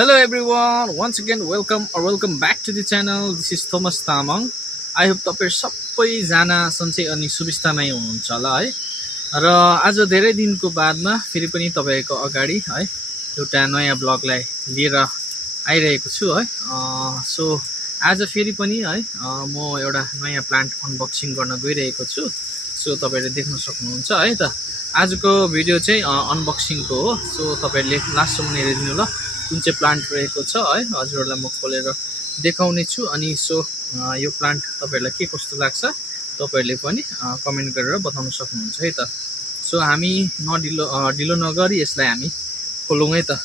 Hello everyone, once again welcome back to the channel. This is Thomas Tamang. I hope तपाईहरु सबैजना सन्चै अनि सुविस्तामै हुनुहुन्छ होला है। र आज धेरै दिनको बादमा फेरि पनि तपाईहरुको अगाडि है एउटा नयाँ ब्लगलाई लिएर आइरहेको छु है। सो आज फेरि पनि है म एउटा नयाँ प्लान्ट अनबक्सिङ गर्न गइरहेको छु। सो तपाईहरुले देख्न सक्नुहुन्छ है त। आजको भिडियो चाहिँ अनबक्सिङको हो। सो तपाईहरुले लास्टसम्म हेरिदिनु ल। कुन चाहिँ प्लान्ट रहेको छ है हजुरहरुलाई म खोलेर देखाउने छु। अनि सो यो प्लान्ट तपाईहरुलाई के कस्तो लाग्छ तपाईहरुले पनि कमेन्ट गरेर बताउन सक्नुहुन्छ है त। सो हामी ढिलो नगरी यसलाई हामी खोलौँ है त।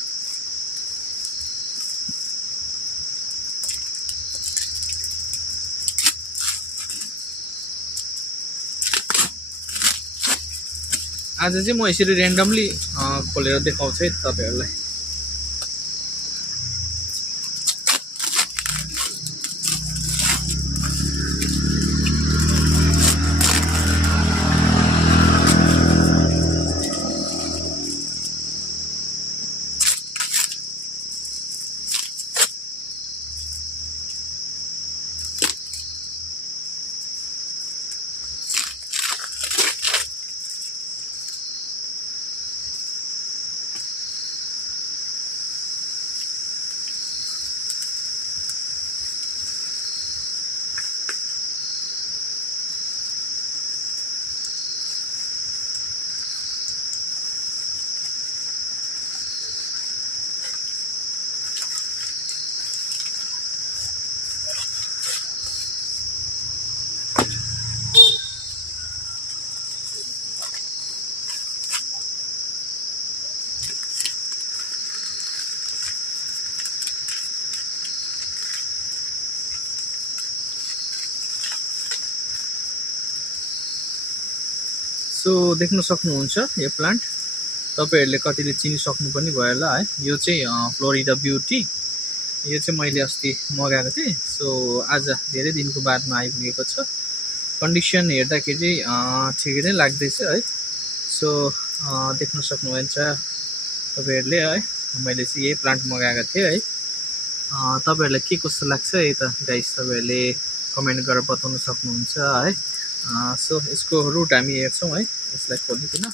आज चाहिँ म यसरी र्यान्डमली खोलेर देखाउँछु है तपाईहरुलाई। सो देख्न सक्नुहुन्छ यो प्लान्ट तपाईहरुले कतिले चिनिसक्नु पनि भयो होला है। यो चाहिँ फ्लोरिडा ब्युटी। यो चाहिँ मैले अस्ति मगाएको थिएँ। सो आज धेरै दिनको बादमा आइपुगेको छ। कन्डिसन हेर्दाखेरि ठिकै नै लाग्दैछ है। सो देख्न सक्नुहुन्छ तपाईहरुले है मैले चाहिँ यही प्लान्ट मगाएको थिएँ है। तपाईहरुलाई के कस्तो लाग्छ है त गाइस तपाईहरुले कमेन्ट गरेर बताउन सक्नुहुन्छ है। सो यसको रुट हामी हेर्छौं है यसलाई खोलिदिन।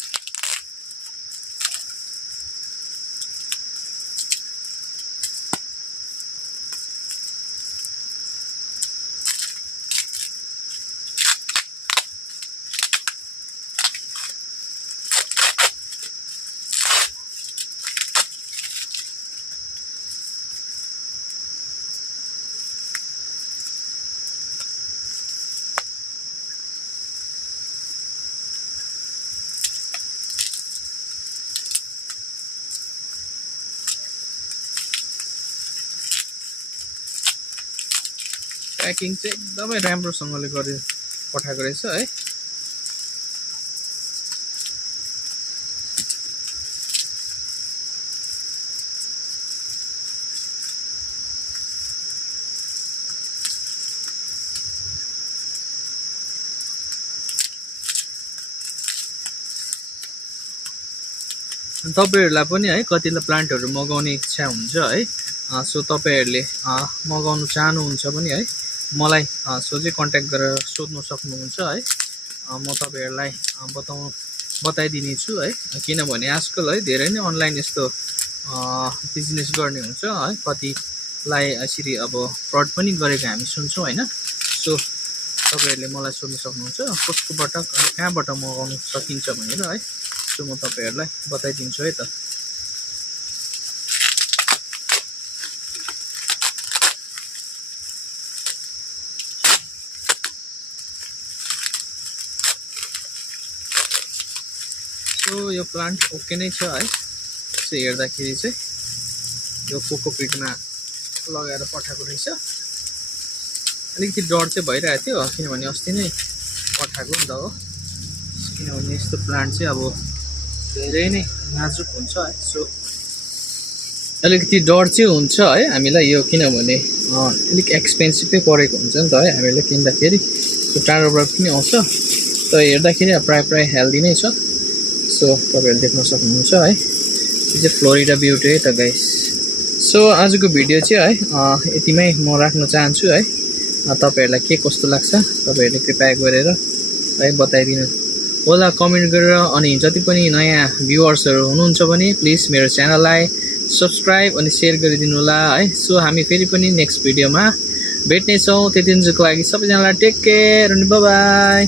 प्याकिङ चाहिँ एकदमै राम्रोसँगले गरे पठाएको रहेछ है। तपाईहरुलाई पनि है कतिलाई प्लान्टहरु मगाउने इच्छा हुन्छ है। सो तपाईहरुले मगाउन चाहनुहुन्छ भने है मलाई सोझै कन्ट्याक्ट गरेर सोध्न सक्नुहुन्छ है। म तपाईहरुलाई बताइदिने छु है। किनभने आजकल है धेरै नै अनलाइन यस्तो बिजनेस गर्ने हुन्छ है। कतिलाई यसरी अब फ्रड पनि गरेको हामी सुन्छौं हैन। सो तपाईहरुले मलाई सोध्न सक्नुहुन्छ कसकोबाट कहाँबाट मगाउन सकिन्छ भनेर है। सो म तपाईहरुलाई बताइदिन्छु है त। सो यो प्लान्ट ओके नै छ है। सो हेर्दाखेरि चाहिँ यो कोकोपिटमा लगाएर पठाएको रहेछ। अलिकति डर चाहिँ भइरहेको थियो किनभने अस्ति नै पठाएको नि त हो। किनभने यस्तो प्लान्ट चाहिँ अब धेरै नै नाजुक हुन्छ है। सो अलिकति डर चाहिँ हुन्छ है हामीलाई यो किनभने अलिक एक्सपेन्सिभै परेको हुन्छ नि त है हामीले किन्दाखेरि। टाढोबाट पनि आउँछ त हेर्दाखेरि प्राय हेल्दी नै छ। सो तपाईहरुले देख्न सक्नुहुन्छ है। यो चाहिँ फ्लोरिडा ब्युटी है त गाइस। सो आजको भिडियो चाहिँ है यतिमै म राख्न चाहन्छु है। तपाईहरुलाई के कस्तो लाग्छ तपाईहरुले कृपया गरेर है बताइदिनु होला कमेन्ट गरेर। अनि जति पनि नयाँ भ्युअर्सहरु हुनुहुन्छ भने प्लिज मेरो च्यानललाई सब्स्क्राइब अनि शेयर गरिदिनु होला है। सो हामी फेरि पनि नेक्स्ट भिडियोमा भेट्ने छौं। त्यतिन्जेलको लागि सबैजनालाई टेक केयर अनि बाइ बाइ।